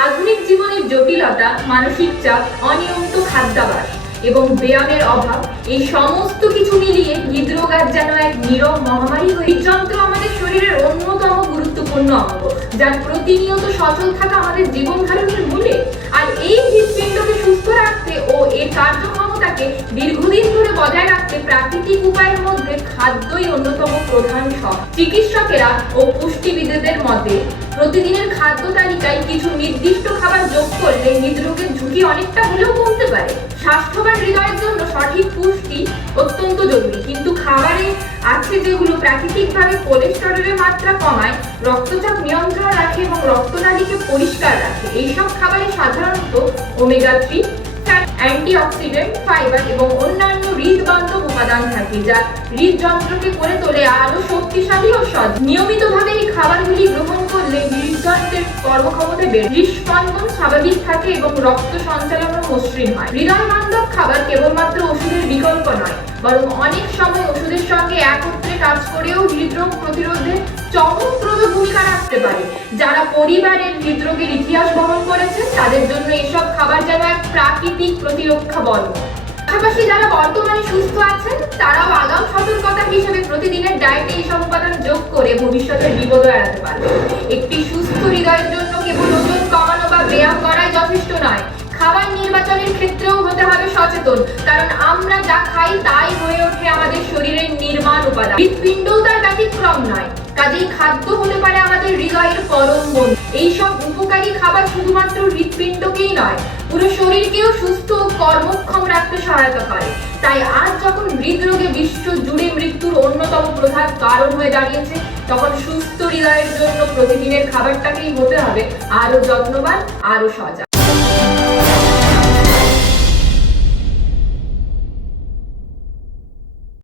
আধুনিক জীবনের জটিলতা, মানসিক চাপ, অনিয়মিত খাদ্যাভ্যাস এবং ব্যায়ামের অভাব, এই সমস্ত কিছু মিলিয়ে হৃদরোগ আজ যেন এক নীরব মহামারী হৃদযন্ত্র আমাদের শরীরের অন্যতম গুরুত্বপূর্ণ অঙ্গ, যার প্রতিনিয়ত সচল থাকা আমাদের জীবন ধারণের মূলে। আর এই হৃদপিণ্ডকে সুস্থ রাখতে ও এর কার্যক্ষমতাকে দীর্ঘদিন ধরে বজায় রাখতে প্রাকৃতিক উপায়ের মধ্যে খাদ্যই অন্যতম প্রধান সব চিকিৎসকেরা ও পুষ্টিবিদদের মতে প্রতিদিনের খাদ্য তালিকায় কিছু নির্দিষ্ট খাবার যোগ করলে হৃদরোগের ঝুঁকি অনেকটা হলেও কমতে পারে। স্বাস্থ্যবান হৃদয়ের জন্য সঠিক পুষ্টি অত্যন্ত জরুরি। কিন্তু খাবারে আছে যেগুলো প্রাকৃতিকভাবে কোলেস্টেরলের মাত্রা কমায়, রক্তচাপ নিয়ন্ত্রণ রাখে এবং রক্তনালীকে পরিষ্কার রাখে। এইসব খাবারে সাধারণত ওমেগা থ্রি, অ্যান্টিঅক্সিডেন্ট, ফাইবার এবং অন্যান্য হৃদবান্ধব উপাদান থাকে যা হৃদযন্ত্রকে করে তোলে আরও শক্তিশালী ও সৎ। নিয়মিতভাবে এই খাবারগুলি গ্রহণ কর্মক্ষমতা বেড়ে হৃদস্পন্দন স্বাভাবিক থাকে এবং রক্ত সঞ্চালনও মসৃণ হয়। হৃদয় বান্ধব খাবার কেবলমাত্র ওষুধের বিকল্প নয়, বরং অনেক সময় ওষুধের সঙ্গে একত্রে কাজ করেও হৃদরোগ প্রতিরোধে চমকপ্রদ ভূমিকা রাখতে পারে। যারা পরিবারের হৃদরোগের ইতিহাস বহন করেছেন, তাদের জন্য এসব খাবার যেন এক প্রাকৃতিক প্রতিরক্ষা বল। পাশাপাশি যারা বর্তমানে সুস্থ আছেন, তারাও আগাম সতর্কতা হিসেবে প্রতিদিনের ডায়েটে এইসব উপাদান যোগ করে ভবিষ্যতের বিপদ এড়াতে পারবে একটি সুস্থ খাবার নির্বাচনের ক্ষেত্রেও হতে হবে সচেতন। কারণ আমরা যা খাই তাই হয়ে ওঠে আমাদের শরীরের নির্মাণ উপাদান। হৃৎপিণ্ডও তার ব্যতিক্রম নয়, কাজেই খাদ্য হতে পারে আমাদের হৃদয়ের পরম বন্ধু। এইসব উপকারী খাবার শুধুমাত্র হৃৎপিণ্ডকেই নয়, পুরো শরীরকেও সুস্থ ও কর্মক্ষম রাখতে সহায়তা করে। তাই আজ যখন হৃদরোগে বিশ্ব জুড়ে মৃত্যুর অন্যতম প্রধান কারণ হয়ে দাঁড়িয়েছে, তখন সুস্থ হৃদয়ের জন্য প্রতিদিনের খাবারটাকেই হতে হবে আরও যত্নবান আরও সজাগ।